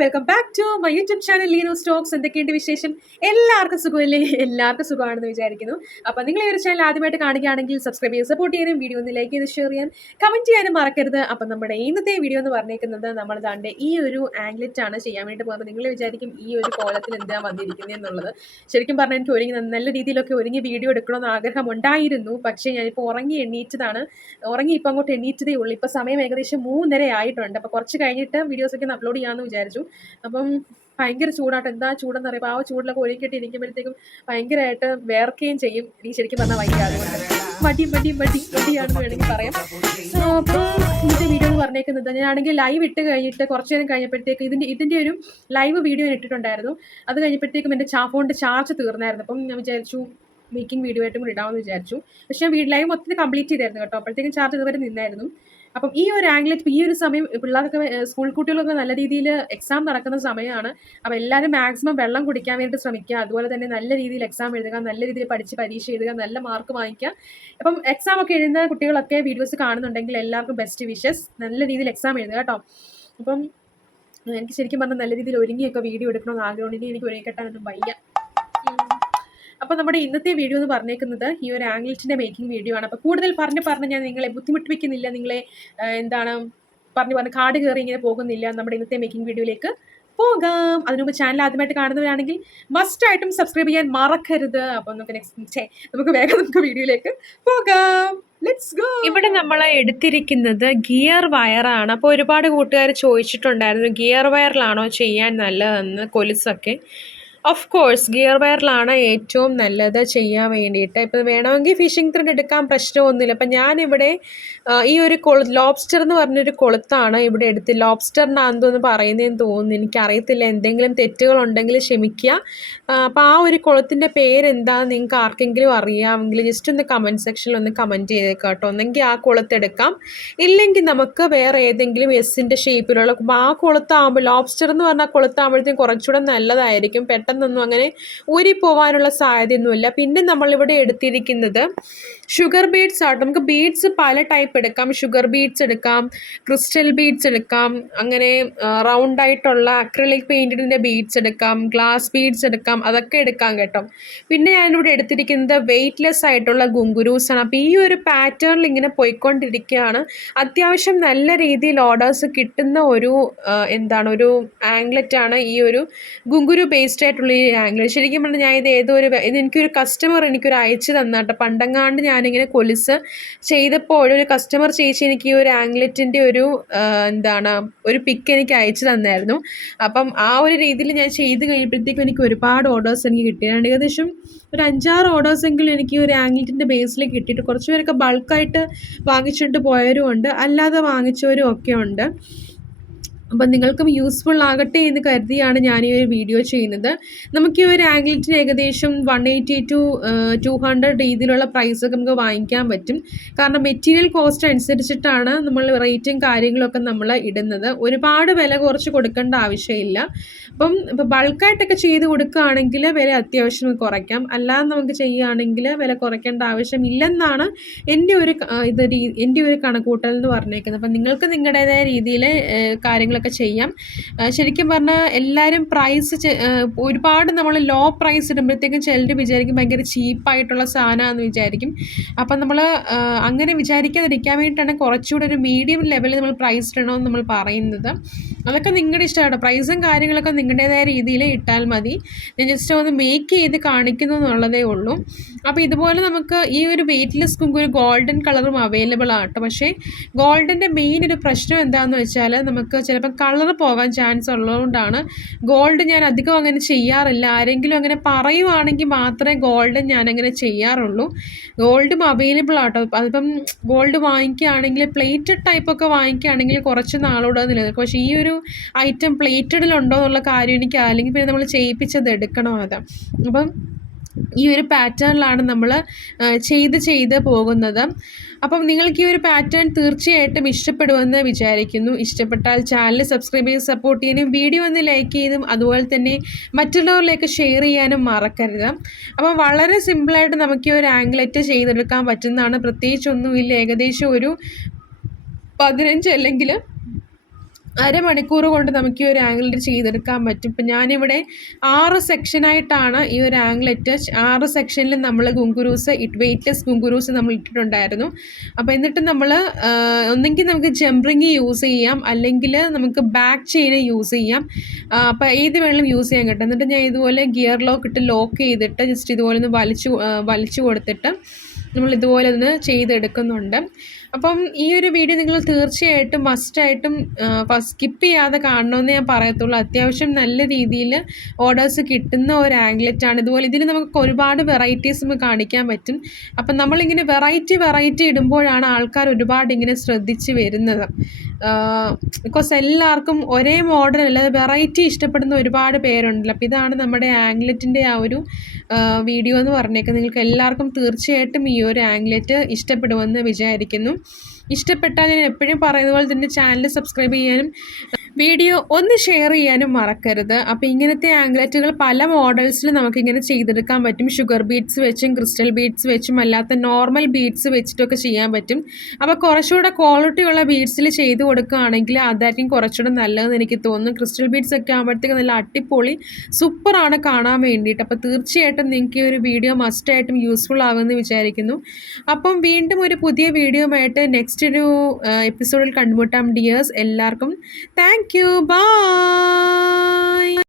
Welcome back to my YouTube channel ലീനോ Stokes എന്തൊക്കെയുണ്ട് വിശേഷം? എല്ലാവർക്കും സുഖമല്ലേ? എല്ലാവർക്കും സുഖമാണെന്ന് വിചാരിക്കുന്നു. അപ്പോൾ നിങ്ങൾ ഈ ഒരു ചാനൽ ആദ്യമായിട്ട് കാണുകയാണെങ്കിൽ സബ്സ്ക്രൈബ് ചെയ്ത് സപ്പോർട്ട് ചെയ്യാനും വീഡിയോ ഒന്ന് ലൈക്ക് ചെയ്ത് ഷെയർ ചെയ്യാൻ കമന്റ് ചെയ്യാനും മറക്കരുത്. അപ്പം നമ്മുടെ ഇന്നത്തെ വീഡിയോ എന്ന് പറഞ്ഞേക്കുന്നത് നമ്മൾ ദാണ്ട് ഈ ഒരു ആംഗ്ലറ്റ് ആണ് ചെയ്യാൻ വേണ്ടി പോകുന്നത്. നിങ്ങൾ വിചാരിക്കും ഈ ഒരു കോലത്തിൽ എന്താ വന്നിരിക്കുന്നത് എന്നുള്ളത്. ശരിക്കും പറഞ്ഞാൽ എനിക്ക് ഒരുങ്ങി നല്ല രീതിയിലൊക്കെ ഒരുങ്ങി വീഡിയോ എടുക്കണമെന്ന് ആഗ്രഹം ഉണ്ടായിരുന്നു പക്ഷേ ഞാനിപ്പോൾ ഉറങ്ങി എണ്ണീറ്റതാണ് ഉറങ്ങി ഇപ്പോൾ അങ്ങോട്ട് എണ്ണീറ്റതേ ഉള്ളൂ. ഇപ്പോൾ സമയം ഏകദേശം മൂന്നര ആയിട്ടുണ്ട്. അപ്പോൾ കുറച്ച് കഴിഞ്ഞിട്ട് വീഡിയോസൊക്കെ ഒന്ന് അപ്ലോഡ് ചെയ്യാമെന്ന് വിചാരിച്ചു. അപ്പം ഭയങ്കര ചൂടാട്ടോ. എന്താ ചൂടെന്ന് പറയുമ്പോൾ ആ ചൂടിലൊക്കെ ഒരുക്കിയിട്ട് ഇരിക്കുമ്പോഴത്തേക്കും ഭയങ്കരമായിട്ട് വേർക്കുകയും ചെയ്യും. എനിക്ക് ശരിക്കും പറഞ്ഞാൽ അതുകൊണ്ട് മടി മടി മടി മടിയാണെന്ന് വേണമെങ്കിൽ പറയാം. അപ്പോൾ ഇതിന്റെ വീഡിയോ എന്ന് പറഞ്ഞേക്കുന്നത് ഞാനാണെങ്കിൽ ലൈവ് ഇട്ട് കഴിഞ്ഞിട്ട് കുറച്ച് നേരം കഴിഞ്ഞപ്പോഴത്തേക്ക് ഇതിന്റെ ഇതിന്റെ ഒരു ലൈവ് വീഡിയോ ഞാൻ ഇട്ടിട്ടുണ്ടായിരുന്നു. അത് കഴിഞ്ഞപ്പോഴത്തേക്കും എന്റെ ചാ ഫോണിന്റെ ചാർജ് തീർന്നായിരുന്നു. അപ്പം ഞാൻ വിചാരിച്ചു മേക്കിംഗ് വീഡിയോ ആയിട്ടും കൂടി ഇടാമെന്ന് വിചാരിച്ചു. പക്ഷേ ഞാൻ വീട് ലൈവ് മൊത്തത്തിൽ കംപ്ലീറ്റ് ചെയ്തായിരുന്നു കേട്ടോ. അപ്പോഴത്തേക്കും ചാർജ് ഇതുവരെ നിന്നായിരുന്നു. അപ്പം ഈ ഒരു ആംഗിളിൽ ഈ ഒരു സമയം പിള്ളേർക്കൊക്കെ സ്കൂൾ കുട്ടികളൊക്കെ നല്ല രീതിയിൽ എക്സാം നടക്കുന്ന സമയമാണ്. അപ്പോൾ എല്ലാവരും മാക്സിമം വെള്ളം കുടിക്കാൻ വേണ്ടി ശ്രമിക്കുക. അതുപോലെ തന്നെ നല്ല രീതിയിൽ എക്സാം എഴുതുക നല്ല രീതിയിൽ പഠിച്ച് പരീക്ഷ എഴുതുക നല്ല മാർക്ക് വാങ്ങിക്കുക. അപ്പം എക്സാം ഒക്കെ എഴുതുന്ന കുട്ടികളൊക്കെ വീഡിയോസ് കാണുന്നുണ്ടെങ്കിൽ എല്ലാവർക്കും ബെസ്റ്റ് വിഷസ് നല്ല രീതിയിൽ എക്സാം എഴുതുക കേട്ടോ. അപ്പം എനിക്ക് ശരിക്കും പറഞ്ഞാൽ നല്ല രീതിയിൽ ഒരുങ്ങിയൊക്കെ വീഡിയോ എടുക്കണമെന്ന് ആഗ്രഹമുണ്ടെങ്കിൽ എനിക്ക് ഒരുങ്ങി കെട്ടാനൊന്നും വയ്യ. അപ്പോൾ നമ്മുടെ ഇന്നത്തെ വീഡിയോ എന്ന് പറഞ്ഞേക്കുന്നത് ഈ ഒരു ആംഗ്ലറ്റിന്റെ മേക്കിംഗ് വീഡിയോ ആണ്. അപ്പോൾ കൂടുതൽ പറഞ്ഞ് പറഞ്ഞ് ഞാൻ നിങ്ങളെ ബുദ്ധിമുട്ടിപ്പിക്കുന്നില്ല നിങ്ങളെ എന്താണ് പറഞ്ഞു പറഞ്ഞ് കാട് കയറി ഇങ്ങനെ പോകുന്നില്ല നമ്മുടെ ഇന്നത്തെ മേക്കിംഗ് വീഡിയോയിലേക്ക് പോകാം. അതിനുമ്പ് ചാനൽ ആദ്യമായിട്ട് കാണുന്നവരാണെങ്കിൽ മസ്റ്റ് മസ്റ്റായിട്ടും സബ്സ്ക്രൈബ് ചെയ്യാൻ മറക്കരുത്. അപ്പോൾ നമുക്ക് നെക്സ്റ്റ് നമുക്ക് വേഗം നമുക്ക് വീഡിയോയിലേക്ക് പോകാം. ലെറ്റ്സ് ഗോ ഇവിടെ നമ്മൾ എടുത്തിരിക്കുന്നത് ഗിയർ വയറാണ് അപ്പോൾ ഒരുപാട് കൂട്ടുകാർ ചോദിച്ചിട്ടുണ്ടായിരുന്നു ഗിയർ വയറിലാണോ ചെയ്യാൻ നല്ലതെന്ന് കൊലുസൊക്കെ. ഓഫ് കോഴ്സ് ഗിയർ വയറിലാണ് ഏറ്റവും നല്ലത് ചെയ്യാൻ വേണ്ടിയിട്ട്. ഇപ്പോൾ വേണമെങ്കിൽ ഫിഷിംഗ് ത്രെഡ് എടുക്കാൻ പ്രശ്നമൊന്നുമില്ല. അപ്പം ഞാനിവിടെ ഈ ഒരു കൊളു ലോബ്സ്റ്റർ എന്ന് പറഞ്ഞൊരു കൊളുത്താണ് ഇവിടെ എടുത്ത്. ലോബ്സ്റ്ററിനാണെന്ന് പറയുന്നതെന്ന് തോന്നുന്നു. എനിക്കറിയത്തില്ല. എന്തെങ്കിലും തെറ്റുകളുണ്ടെങ്കിൽ ക്ഷമിക്കുക. അപ്പോൾ ആ ഒരു കുളത്തിന്റെ പേരെന്താണെന്ന് നിങ്ങൾക്ക് ആർക്കെങ്കിലും അറിയാമെങ്കിൽ ജസ്റ്റ് ഒന്ന് കമന്റ് സെക്ഷനിൽ ഒന്ന് കമന്റ് ചെയ്തേക്കാം കേട്ടോ. ഒന്നെങ്കിൽ ആ കുളത്തെടുക്കാം ഇല്ലെങ്കിൽ നമുക്ക് വേറെ ഏതെങ്കിലും എസിന്റെ ഷേപ്പിലുള്ള ആ കുളത്താകുമ്പോൾ ലോബ്സ്റ്റർ എന്ന് പറഞ്ഞാൽ കുളത്താകുമ്പോഴത്തേക്കും കുറച്ചുകൂടെ നല്ലതായിരിക്കും. പെട്ടെന്നൊന്നും അങ്ങനെ ഊരിപ്പോവാനുള്ള സാധ്യതയൊന്നുമില്ല. പിന്നെ നമ്മളിവിടെ എടുത്തിരിക്കുന്നത് ഷുഗർ ബീഡ്സ് ആട്ടോ നമുക്ക് ബീഡ്സ് പല ടൈപ്പ് എടുക്കാം. ഷുഗർ ബീഡ്സ് എടുക്കാം ക്രിസ്റ്റൽ ബീഡ്സ് എടുക്കാം അങ്ങനെ റൗണ്ട് ആയിട്ടുള്ള അക്രലിക് പെയിന്റിന്റെ ബീഡ്സ് എടുക്കാം ഗ്ലാസ് ബീഡ്സ് എടുക്കാം അതൊക്കെ എടുക്കാം കേട്ടോ. പിന്നെ ഞാനിവിടെ എടുത്തിരിക്കുന്നത് വെയ്റ്റ്ലെസ് ആയിട്ടുള്ള ഗുങ്കുരൂസ് ആണ്. അപ്പോൾ ഈ ഒരു പാറ്റേണിൽ ഇങ്ങനെ പോയിക്കൊണ്ടിരിക്കുകയാണ്. അത്യാവശ്യം നല്ല രീതിയിൽ ഓർഡേഴ്സ് കിട്ടുന്ന ഒരു എന്താണ് ഒരു ആംഗ്ലറ്റ് ആണ് ഈ ഒരു ഗുങ്കുരു ബേസ്ഡ് ആയിട്ടുള്ള ഈ ആംഗ്ലറ്റ് ശരിക്കും പറഞ്ഞാൽ ഞാൻ ഇത് ഏതോ ഒരു ഇത് എനിക്കൊരു കസ്റ്റമർ എനിക്കൊരു അയച്ചു തന്നാട്ടോ. പണ്ടങ്ങാണ്ട് ഞാനിങ്ങനെ കൊലിസ് ചെയ്തപ്പോൾ ഒരു കസ്റ്റമർ ചേച്ചി എനിക്ക് ഒരു ആംഗ്ലറ്റിന്റെ ഒരു എന്താണ് ഒരു പിക്ക് എനിക്ക് അയച്ചു തന്നായിരുന്നു. അപ്പം ആ ഒരു രീതിയിൽ ഞാൻ ചെയ്ത് കഴിയുമ്പോഴത്തേക്കും എനിക്ക് ഒരുപാട് ഓർഡേഴ്സ് എനിക്ക് കിട്ടിയിട്ടുണ്ട് ഏകദേശം ഒരു അഞ്ചാറ് ഓർഡേഴ്സ് എങ്കിലും എനിക്ക് ഒരു ആംഗ്ലറ്റിന്റെ ബേസിൽ കിട്ടിയിട്ട് കുറച്ച് പേരൊക്കെ ബൾക്കായിട്ട് വാങ്ങിച്ചിട്ട് പോയവരും ഉണ്ട്. അല്ലാതെ വാങ്ങിച്ചവരും ഒക്കെ ഉണ്ട്. അപ്പം നിങ്ങൾക്കും യൂസ്ഫുൾ ആകട്ടെ എന്ന് കരുതിയാണ് ഞാൻ ഈ ഒരു വീഡിയോ ചെയ്യുന്നത്. നമുക്ക് ഈ ഒരു ആംഗ്ലറ്റിന് ഏകദേശം one eighty to two hundred രീതിയിലുള്ള പ്രൈസൊക്കെ നമുക്ക് വാങ്ങിക്കാൻ പറ്റും. കാരണം മെറ്റീരിയൽ കോസ്റ്റ് അനുസരിച്ചിട്ടാണ് നമ്മൾ റേറ്റും കാര്യങ്ങളൊക്കെ നമ്മൾ ഇടുന്നത്. ഒരുപാട് വില കുറച്ച് കൊടുക്കേണ്ട ആവശ്യമില്ല. അപ്പം ഇപ്പോൾ ബൾക്കായിട്ടൊക്കെ ചെയ്ത് കൊടുക്കുകയാണെങ്കിൽ വില അത്യാവശ്യം കുറയ്ക്കാം. അല്ലാതെ നമുക്ക് ചെയ്യുകയാണെങ്കിൽ വില കുറയ്ക്കേണ്ട ആവശ്യമില്ലെന്നാണ് എന്റെ ഒരു ഇത് എന്റെ ഒരു കണക്കൂട്ടൽ എന്ന് പറഞ്ഞേക്കുന്നത്. അപ്പം നിങ്ങൾക്ക് നിങ്ങളുടേതായ രീതിയിൽ കാര്യങ്ങളൊക്കെ ചെയ്യാം. ശരിക്കും പറഞ്ഞാൽ എല്ലാവരും പ്രൈസ് ഒരുപാട് നമ്മൾ ലോ പ്രൈസ് ഇടുമ്പോഴത്തേക്കും ചിലർ വിചാരിക്കും ഭയങ്കര ചീപ്പായിട്ടുള്ള സാധനമാണെന്ന് വിചാരിക്കും. അപ്പം നമ്മൾ അങ്ങനെ വിചാരിക്കാതിരിക്കാൻ വേണ്ടിയിട്ടാണ് കുറച്ചുകൂടെ ഒരു മീഡിയം ലെവലിൽ നമ്മൾ പ്രൈസ് ഇടണമെന്ന് നമ്മൾ പറയുന്നത്. അതൊക്കെ നിങ്ങളുടെ ഇഷ്ടമാണ് പ്രൈസും കാര്യങ്ങളൊക്കെ നിങ്ങളുടേതായ രീതിയിൽ ഇട്ടാൽ മതി. ഞാൻ ജസ്റ്റ് ഒന്ന് മേക്ക് ചെയ്ത് കാണിക്കുന്നു എന്നുള്ളതേ ഉള്ളൂ. അപ്പോൾ ഇതുപോലെ നമുക്ക് ഈ ഒരു വെയ്റ്റ്ലെസ് കുങ്കു ഒരു ഗോൾഡൻ കളറും അവൈലബിൾ ആട്ടോ പക്ഷേ ഗോൾഡന്റെ മെയിൻ ഒരു പ്രശ്നം എന്താണെന്ന് വെച്ചാൽ നമുക്ക് ചിലപ്പോൾ കളർ പോകാൻ ചാൻസ് ഉള്ളതുകൊണ്ടാണ്. ഗോൾഡ് ഞാൻ അധികം അങ്ങനെ ചെയ്യാറില്ല. ആരെങ്കിലും അങ്ങനെ പറയുവാണെങ്കിൽ മാത്രമേ ഗോൾഡ് ഞാൻ അങ്ങനെ ചെയ്യാറുള്ളൂ ഗോൾഡും അവൈലബിൾ ആട്ടോ. അതിപ്പം ഗോൾഡ് വാങ്ങിക്കുകയാണെങ്കിൽ പ്ലേറ്റഡ് ടൈപ്പൊക്കെ വാങ്ങിക്കുകയാണെങ്കിൽ കുറച്ച് നാളോട് നിലനിൽക്കും. പക്ഷേ ഈ ഒരു ഐറ്റം പ്ലേറ്റഡിലുണ്ടോ എന്നുള്ള കാര്യം എനിക്ക് അല്ലെങ്കിൽ പിന്നെ നമ്മൾ ചെയ്യിപ്പിച്ചത് എടുക്കണം അത്. അപ്പം ഈ ഒരു പാറ്റേണിലാണ് നമ്മൾ ചെയ്ത് ചെയ്ത് പോകുന്നത്. അപ്പം നിങ്ങൾക്ക് ഈ ഒരു പാറ്റേൺ തീർച്ചയായിട്ടും ഇഷ്ടപ്പെടുമെന്ന് വിചാരിക്കുന്നു. ഇഷ്ടപ്പെട്ടാൽ ചാനൽ സബ്സ്ക്രൈബ് ചെയ്ത് സപ്പോർട്ട് ചെയ്യാനും വീഡിയോ ഒന്ന് ലൈക്ക് ചെയ്തും അതുപോലെ തന്നെ മറ്റുള്ളവരിലേക്ക് ഷെയർ ചെയ്യാനും മറക്കരുത്. അപ്പം വളരെ സിമ്പിളായിട്ട് നമുക്ക് ഈ ഒരു ആംഗ്ലറ്റ് ചെയ്തെടുക്കാൻ പറ്റുന്നതാണ്. പ്രത്യേകിച്ചൊന്നുമില്ല ഏകദേശം ഒരു പതിനഞ്ച് അല്ലെങ്കിൽ അരമണിക്കൂർ കൊണ്ട് നമുക്ക് ഈ ഒരു ആംഗ്ലറ്റ് ചെയ്തെടുക്കാൻ പറ്റും. ഇപ്പം ഞാനിവിടെ ആറ് സെക്ഷനായിട്ടാണ് ഈ ഒരു അറ്റാച്ച് ആറ് സെക്ഷനിൽ നമ്മൾ ഗുങ്കുരൂസ് ഇറ്റ് വെയ്റ്റ്ലെസ് ഗുങ്കുരൂസ് നമ്മൾ ഇട്ടിട്ടുണ്ടായിരുന്നു. അപ്പോൾ എന്നിട്ട് നമ്മൾ ഒന്നെങ്കിൽ നമുക്ക് ജംറിങ് യൂസ് ചെയ്യാം. അല്ലെങ്കിൽ നമുക്ക് ബാക്ക് ചെയിൻ യൂസ് ചെയ്യാം. അപ്പോൾ ഏത് വേണമെങ്കിലും യൂസ് ചെയ്യാൻ കേട്ടോ. എന്നിട്ട് ഞാൻ ഇതുപോലെ ഗിയർ ലോക്ക് ഇട്ട് ലോക്ക് ചെയ്തിട്ട് ജസ്റ്റ് ഇതുപോലെ ഒന്ന് വലിച്ചു വലിച്ചു കൊടുത്തിട്ട് നമ്മൾ ഇതുപോലെ ഒന്ന് ചെയ്തെടുക്കുന്നുണ്ട്. അപ്പം ഈ ഒരു വീഡിയോ നിങ്ങൾ തീർച്ചയായിട്ടും മസ്റ്റായിട്ടും സ്കിപ്പ് ചെയ്യാതെ കാണണമെന്ന് ഞാൻ പറയത്തുള്ളൂ. അത്യാവശ്യം നല്ല രീതിയിൽ ഓർഡേഴ്സ് കിട്ടുന്ന ഒരു ആംഗ്ലറ്റ് ആണ്. ഇതുപോലെ ഇതിൽ നമുക്ക് ഒരുപാട് വെറൈറ്റീസ് കാണിക്കാൻ പറ്റും. അപ്പം നമ്മളിങ്ങനെ വെറൈറ്റി വെറൈറ്റി ഇടുമ്പോഴാണ് ആൾക്കാർ ഒരുപാട് ഇങ്ങനെ ശ്രദ്ധിച്ച് വരുന്നത്. ബിക്കോസ് എല്ലാവർക്കും ഒരേ മോഡൽ അല്ലാതെ വെറൈറ്റി ഇഷ്ടപ്പെടുന്ന ഒരുപാട് പേരുണ്ടല്ലോ. അപ്പോൾ ഇതാണ് നമ്മുടെ ആംഗ്ലറ്റിന്റെ ആ ഒരു വീഡിയോ എന്ന് പറഞ്ഞേക്കുന്നത്. നിങ്ങൾക്ക് എല്ലാവർക്കും തീർച്ചയായിട്ടും ഈ ഒരു ആംഗ്ലറ്റ് ഇഷ്ടപ്പെടുമെന്ന് വിചാരിക്കുന്നു. ഇഷ്ടപ്പെട്ടാൽ ഞാൻ എപ്പോഴും പറയുന്ന പോലെ തന്നെ ചാനൽ സബ്സ്ക്രൈബ് ചെയ്യാനും വീഡിയോ ഒന്ന് ഷെയർ ചെയ്യാനും മറക്കരുത്. അപ്പോൾ ഇങ്ങനത്തെ ആംഗ്ലറ്റുകൾ പല മോഡൽസിൽ നമുക്കിങ്ങനെ ചെയ്തെടുക്കാൻ പറ്റും. ഷുഗർ ബീഡ്സ് വെച്ചും ക്രിസ്റ്റൽ ബീഡ്സ് വെച്ചും അല്ലാത്ത നോർമൽ ബീഡ്സ് വെച്ചിട്ടൊക്കെ ചെയ്യാൻ പറ്റും. അപ്പോൾ കുറച്ചുകൂടെ ക്വാളിറ്റി ഉള്ള ബീഡ്സിൽ ചെയ്ത് കൊടുക്കുകയാണെങ്കിൽ അതായിരിക്കും കുറച്ചുകൂടെ നല്ലതെന്ന് എനിക്ക് തോന്നുന്നു. ക്രിസ്റ്റൽ ബീഡ്സ് ഒക്കെ ആകുമ്പോഴത്തേക്ക് നല്ല അടിപൊളി സൂപ്പറാണ് കാണാൻ വേണ്ടിയിട്ട്. അപ്പോൾ തീർച്ചയായിട്ടും നിങ്ങൾക്ക് ഈ ഒരു വീഡിയോ മസ്റ്റായിട്ടും യൂസ്ഫുൾ ആകുമെന്ന് വിചാരിക്കുന്നു. അപ്പം വീണ്ടും ഒരു പുതിയ വീഡിയോ ആയിട്ട് നെക്സ്റ്റ് ഒരു എപ്പിസോഡിൽ കണ്ടുമുട്ടാം. ഡിയേഴ്സ് എല്ലാവർക്കും താങ്ക് Thank you. Bye.